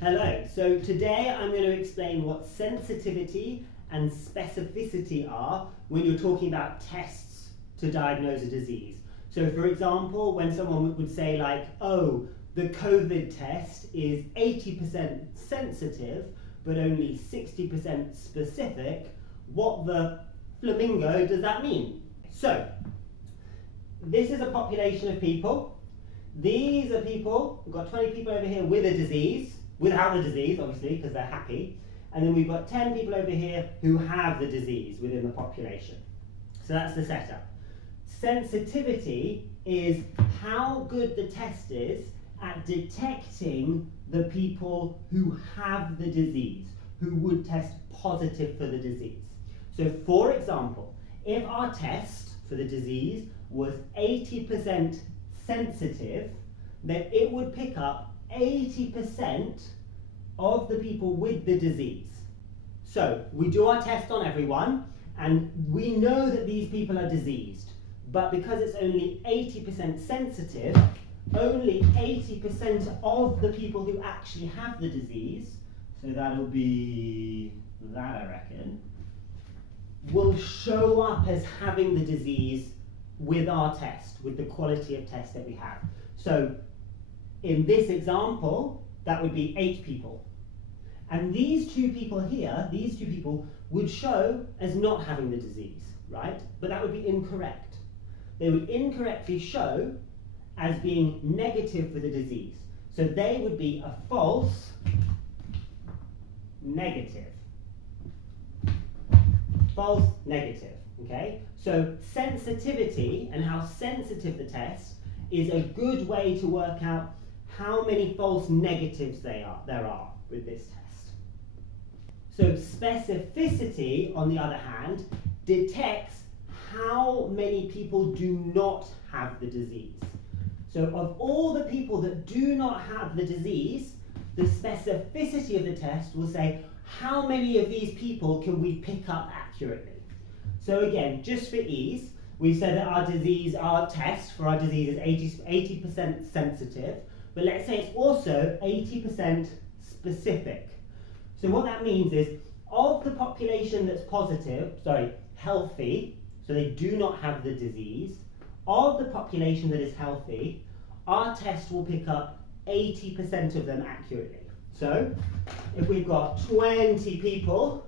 Hello, so today I'm going to explain what sensitivity and specificity are when you're talking about tests to diagnose a disease. So for example, when someone would say like, oh, the COVID test is 80% sensitive but only 60% specific, what the flamingo does that mean? So, this is a population of people. These are people, we've got 20 people over here with a disease, without the disease obviously because they're happy, and then we've got 10 people over here who have the disease within the population. So that's the setup. Sensitivity is how good the test is at detecting the people who have the disease, who would test positive for the disease. So for example, if our test for the disease was 80% sensitive, then it would pick up 80% of the people with the disease. So we do our test on everyone and we know that these people are diseased, but because it's only 80% sensitive, only 80% of the people who actually have the disease, so that'll be that I reckon, will show up as having the disease with our test, with the quality of test that we have. So in this example, that would be 8 people. And these 2 people here, these 2 people would show as not having the disease, right? But that would be incorrect. They would incorrectly show as being negative for the disease. So they would be a false negative. False negative, okay? So sensitivity and how sensitive the test is a good way to work out how many false negatives there are with this test. So specificity, on the other hand, detects how many people do not have the disease. So of all the people that do not have the disease, the specificity of the test will say how many of these people can we pick up accurately. So again, just for ease, we said that our test for our disease is 80% sensitive, but let's say it's also 80% specific. So what that means is, of the population that's healthy, so they do not have the disease, of the population that is healthy, our test will pick up 80% of them accurately. So if we've got 20 people,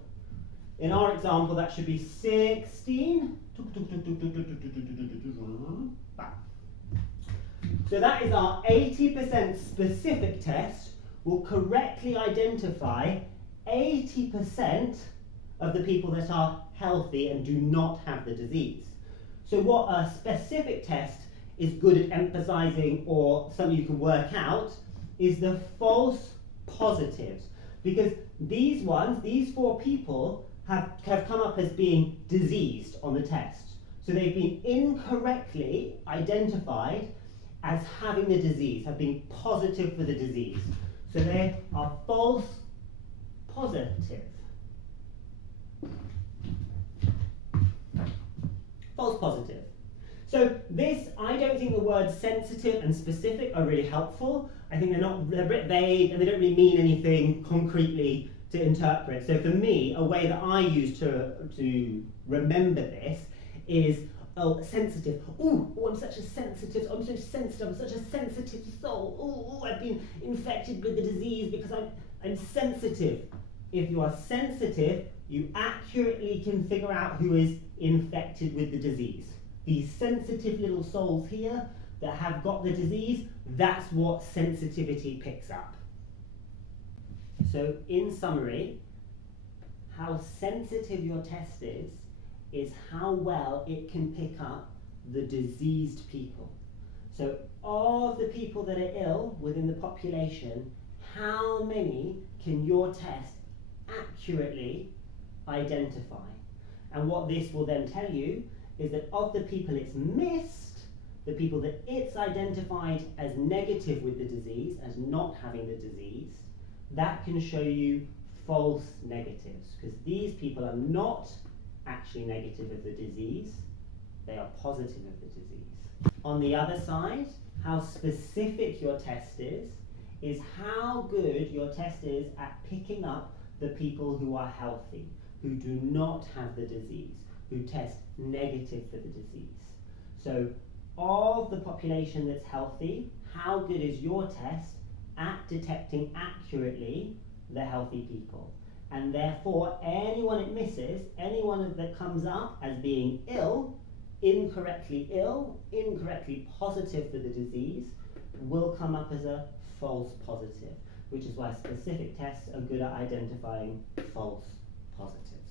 in our example that should be 16. So that is our 80% specific test will correctly identify 80% of the people that are healthy and do not have the disease. So what a specific test is good at emphasizing, or something you can work out, is the false positives. Because these 4 people have come up as being diseased on the test. So they've been incorrectly identified as having the disease, have been positive for the disease. So they are false positive. False positive. So this, I don't think the words sensitive and specific are really helpful. I think they're a bit vague and they don't really mean anything concretely to interpret. So for me, a way that I use to remember this is, oh, sensitive. Oh, I'm such a sensitive, I'm so sensitive, I'm such a sensitive soul. Oh, I've been infected with the disease because I'm sensitive. If you are sensitive, you accurately can figure out who is infected with the disease. These sensitive little souls here that have got the disease, that's what sensitivity picks up. So in summary, how sensitive your test is how well it can pick up the diseased people. So of the people that are ill within the population, how many can your test accurately identify? And what this will then tell you is that of the people it's missed, the people that it's identified as negative with the disease, as not having the disease, that can show you false negatives, because these people are not actually negative of the disease, they are positive of the disease. On the other side, how specific your test is is how good your test is at picking up the people who are healthy, who do not have the disease, who test negative for the disease. So of the population that's healthy, how good is your test at detecting accurately the healthy people? And therefore, anyone it misses, anyone that comes up as being incorrectly positive for the disease, will come up as a false positive, which is why specific tests are good at identifying false positives.